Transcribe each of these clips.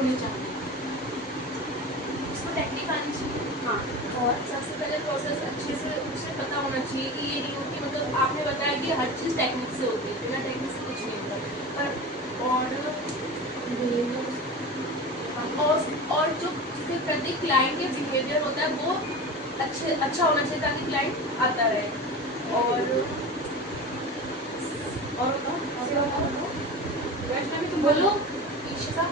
होने चाहिए। उसको टेक्निक आनी चाहिए। हाँ, और सबसे पहले प्रोसेस अच्छे से उसे पता होना चाहिए कि ये नहीं होती, मतलब आपने बताया कि हर चीज़ टेक्निक से होती है, बिना टेक्निक से कुछ नहीं होता। पर और जो उसके प्रति क्लाइंट के बिहेवियर होता है वो अच्छा होना चाहिए ताकि क्लाइंट आता रहे। और बताओ वैष्णवी तुम बोलो ईशिका।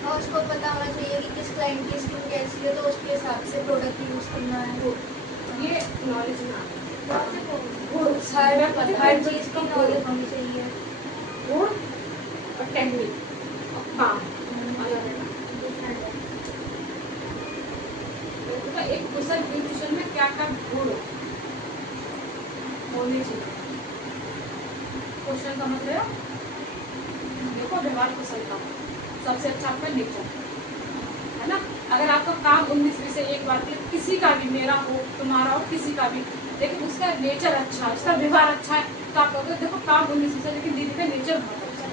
और उसको पता होना चाहिए कि किस क्लाइंट की स्किन कैसी है, तो उसके हिसाब से प्रोडक्ट यूज करना है। ये नॉलेज में आ हर चीज की नॉलेज होनी चाहिए। गुण और टेक्निक और काम अलग है ना, डिफरेंट है। तो एक कुशल ब्यूटिशियन में क्या क्या गुण होने चाहिए? क्वेश्चन समझ रहे हो? देखो, व्यवहार कुशलता सबसे अच्छा आपका नेचर है ना। अगर आपका काम 19 से एक बात है, किसी का भी, मेरा हो तुम्हारा हो किसी का भी, लेकिन उसका नेचर अच्छा है, उसका व्यवहार अच्छा है, तो आप कहोगे देखो काम 19 से, लेकिन दीदी का नेचर बहुत अच्छा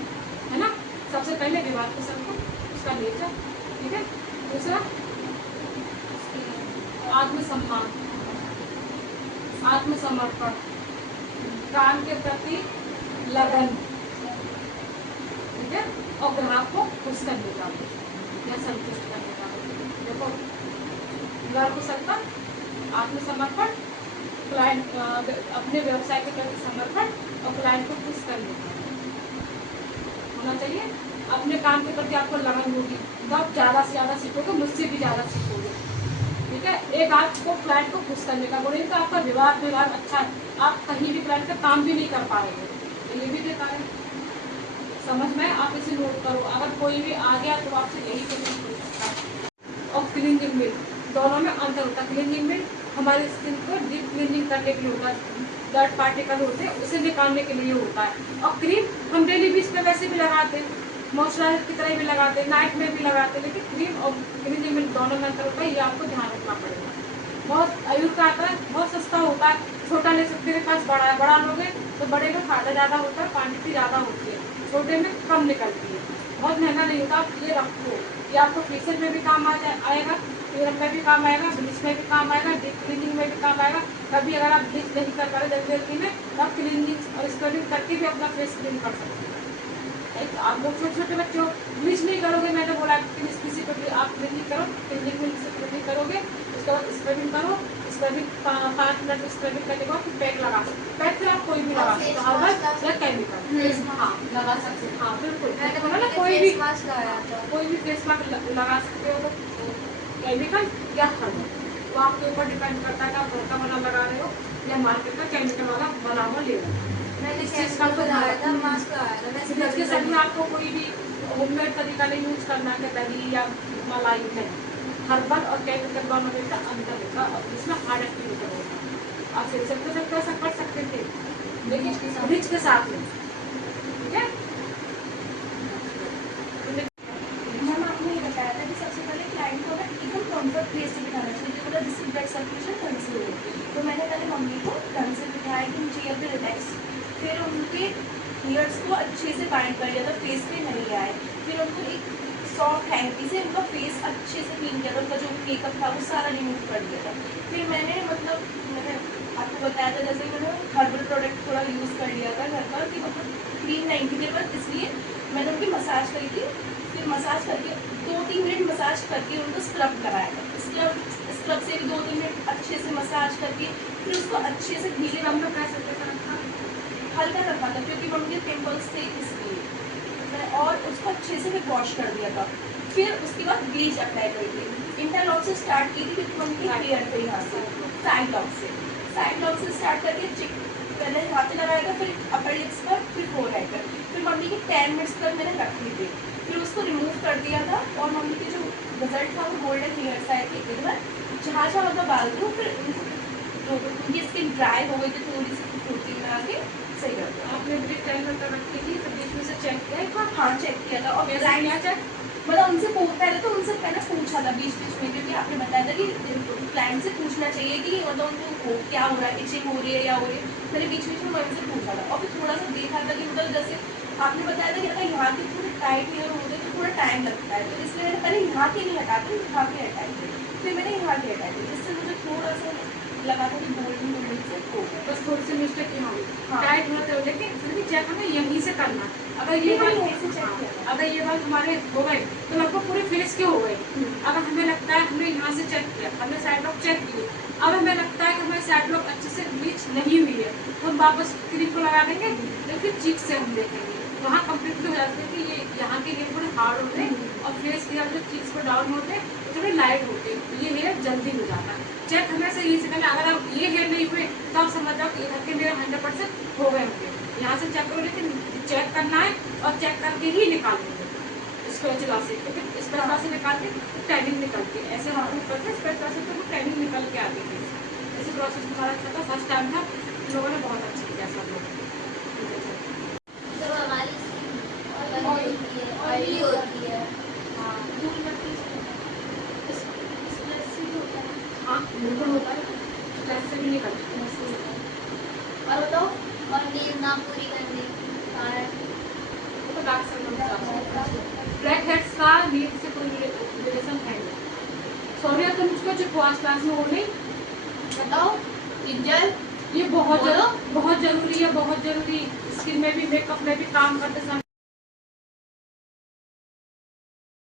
है ना। सबसे पहले व्यवहार कुशल को, उसका नेचर, ठीक है। दूसरा आत्मसम्मान, आत्मसमर्पण, काम के प्रति लगन, ठीक है, और ग्राहक को खुश करने का या संतुष्ट करने का। देखो, व्यवहार कुशलता, आत्मसमर्पण, क्लाइंट अपने व्यवसाय के प्रति समर्पण और क्लाइंट को खुश करने का होना चाहिए। अपने काम के प्रति आपको लगन होगी तो आप ज़्यादा से ज़्यादा सीखोगे, मुझसे भी ज़्यादा सीखोगे, ठीक है। एक आपको क्लाइंट को खुश करने का गुण, तो आपका व्यवहार अच्छा है, आप कहीं भी क्लाइंट का काम भी नहीं कर पाएंगे, तो ये भी देखा है। समझ में आप इसे नोट करो, अगर कोई भी आ गया तो आपसे यही क्वेश्चन पूछ सकता है। और क्लीनिंग मिल्क, दोनों में अंतर होता है। क्लीनिंग मिल्क हमारे स्किन को डीप क्लीनिंग करने के लिए होता है, डर्ट पार्टिकल होते हैं उसे निकालने के लिए होता है। और क्रीम हम डेली बेस पे वैसे भी लगाते हैं, मॉइस्चराइजर की तरह भी लगाते हैं, नाइट में भी लगाते हैं, लेकिन क्रीम और क्लीनिंग मिल्क दोनों में अंतर होता है, ये आपको ध्यान रखना पड़ेगा। बहुत आयुर का आता है, बहुत सस्ता होता है, छोटा ले सकते हैं, पास बड़ा है, बड़ा लोगे तो बड़े में फायदा ज़्यादा होता है, क्वान्टिटी ज़्यादा होती है, छोटे में कम निकलती है, बहुत महंगा नहीं होता। आप ये रखो, ये आपको फेशियल में भी काम आएगा, सीरम में भी काम आएगा, ब्लीच में भी काम आएगा, डीप क्लीनिंग में भी काम आएगा। कभी अगर आप ब्लीच नहीं कर पा रहे जल्दी में, तो आप क्लीनिंग और स्क्रबिंग करके भी अपना फेस क्लीन कर सकते हैं। आप लोग छोटे छोटे बच्चों ब्लीच नहीं करोगे, मैंने बोला किसी को भी आप क्लीनिंग करो, क्लीनिंग में से क्लीनिंग करोगे, उसके बाद स्क्रबिंग करो, स्क्रबिंग 5 मिनट स्क्रबिंग करने के बाद पैक लगा सकते हैं। पैक फिर आप कोई भी लगा सकते हो, हर्बल या केमिकल, हाँ लगा सकते हैं, हाँ बिल्कुल। ना कोई भी फेस मास्क लगा सकते हो, केमिकल या हर्बल, वो आपके ऊपर डिपेंड करता है कि आप घर का बना लगा रहे हो या मार्केट का केमिकल वाला बना हुआ ले रहे हो। मैंने इस चीज़ का तो लगाया था, मास्क लगाया था, वैसे ब्लीच के साथ में आपको कोई भी होममेड तरीका नहीं यूज करना है, दही या मलाई नहीं, हर्बल और केमिकल दोनों में का अंतर होगा, और इसमें हार्ड एक्टिविटी होगा। आप फेशियल के साथ ऐसा कर सकते थे, लेकिन ब्लीच के साथ में, ठीक है। मैम आपने ये बताया था कि सबसे पहले क्लाइंट को अगर एकदम कम्फर्ट प्लेस से बिठाना चाहिए, मतलब जिससे ब्लड सर्कुलेशन ढंग से हो। तो मैंने पहले मम्मी को ढंग से बिठाया कि चेयर पे रिलैक्स, फिर उनके हेयर्स को अच्छे से बाइंड कर लिया था, फेस पे नहीं आए। फिर उनको एक सॉफ्ट हैंकी से उनका फेस अच्छे से क्लीन किया था, उनका जो मेकअप था वो सारा रिमूव कर दिया था। फिर मैंने आपको बताया था जैसे मैंने हर्बल प्रोडक्ट थोड़ा यूज़ कर लिया था घर का, कि मतलब क्रीम नहीं थी मेरे पास, इसलिए मैंने उनकी मसाज करी थी। फिर मसाज करके 2-3 मिनट मसाज करके उनको स्क्रब कराया था, स्क्रब से भी 2-3 मिनट अच्छे से मसाज करके फिर उसको अच्छे से गीले हम लोग कैसे रखा, हल्का रखा था क्योंकि मम्मी के पिंपल्स थे इसलिए, और उसको अच्छे से फिर वॉश कर दिया था। फिर उसके बाद ब्लीच अप्लाई करी थी, इंटरलॉक से स्टार्ट की थी क्योंकि मम्मी के हेयर थे यहाँ से, साइड लॉक से स्टार्ट करके पहले यहाँ पे लगाया था, फिर अपर लिप्स पर, फिर फोरहेड पर। फिर मम्मी की 10 मिनट्स तक मैंने रखी थी, फिर उसको रिमूव कर दिया था, और मम्मी के जो रिजल्ट था वो गोल्डन हेयर्स आए थे एकदम, जहाँ जहाँ मतलब बाल थे फिर उनकी स्किन ड्राई हो गई थी, थोड़ी सी प्रोटीन लगा के सही कर दिया। आपने ब्लीच 10 मिनट तक रखी थी, तो बीच में से चेक किया एक बार? हाँ चेक किया था, और कैसे किया चेक? मतलब उनसे पहले तो उनसे मैंने पूछा था बीच बीच में, क्योंकि आपने बताया था कि क्लाइंट से पूछना चाहिए कि मतलब उनको क्या हो रहा है, इचिंग हो रही है या हो रही है। मैंने बीच बीच में उनसे पूछा था, और फिर थोड़ा सा देखा था कि मतलब जैसे आपने बताया था कि अगर यहाँ के थोड़े टाइट हेयर होते तो थोड़ा टाइम लगता है, तो इसलिए मैंने पहले यहाँ के नहीं हटाती, यहाँ के हटाई थे, फिर मैंने यहाँ के हटाई थी, इससे मुझे थोड़ा सा लगा था कि गोल्डन गोल्डन से हो गया। बस थोड़ी सी मिस्टेक यहाँ हुई, हाँ। टाइट होते हो, लेकिन फिर भी चेक हमें यहीं से करना। अगर ये बाल यहीं से check किया था। अगर ये बाल हमारे हो गए तो लगभग पूरे फेस के हो गए। अगर हमें लगता है हमने यहाँ से चेक किया, हमने साइड लॉक चेक किए, अब हमें लगता है कि हमारी साइड लॉक अच्छे से ब्लीच नहीं हुई है, तो हम वापस क्रीम को लगा देंगे, लेकिन चीक से हम देखेंगे वहाँ कम्प्लीटली हो जाते हैं कि ये यहाँ के हेयर थोड़े हार्ड होते हैं और फेस के जो चीक्स पर डाउन होते हैं वो थोड़े लाइट होते हैं, ये हेयर जल्दी हो जाता है। चेक हमेशा यही से करना, अगर आप ये हेयर नहीं हुए तो आप समझ जाओ कि इधर के मेरे 100% हो गए होंगे। यहाँ से चेक करो, लेकिन चेक करना है और चेक करके ही निकालेंगे स्पैचुला से, क्योंकि स्पैचुला से निकाल के टैनिंग निकलती है, ऐसे हम करते हैं स्पैचुला से तो वो टैनिंग निकल के आती है। ऐसे प्रोसेस हमारा अच्छा था, फर्स्ट टाइम था, इन लोगों ने बहुत अच्छा किया सब लोग। तो हमारी स्किन ऑयली होती है। हाँ धूल मिट्टी स्ट्रेस से भी होता है। हाँ बिल्कुल होता है, स्ट्रेस से भी निकलती है। और बताओ, और नींद ना पूरी करने के कारण वो तो डार्क सर्कल, ब्लैक हेड्स का नींद से कोई रिलेशन है नहीं। सॉरी अब तो मुझको जो क्लास में वो नहीं, बताओ किंजल। ये बहुत जरूरी है, बहुत जरूरी। स्किन में भी, मेकअप में भी काम करते समय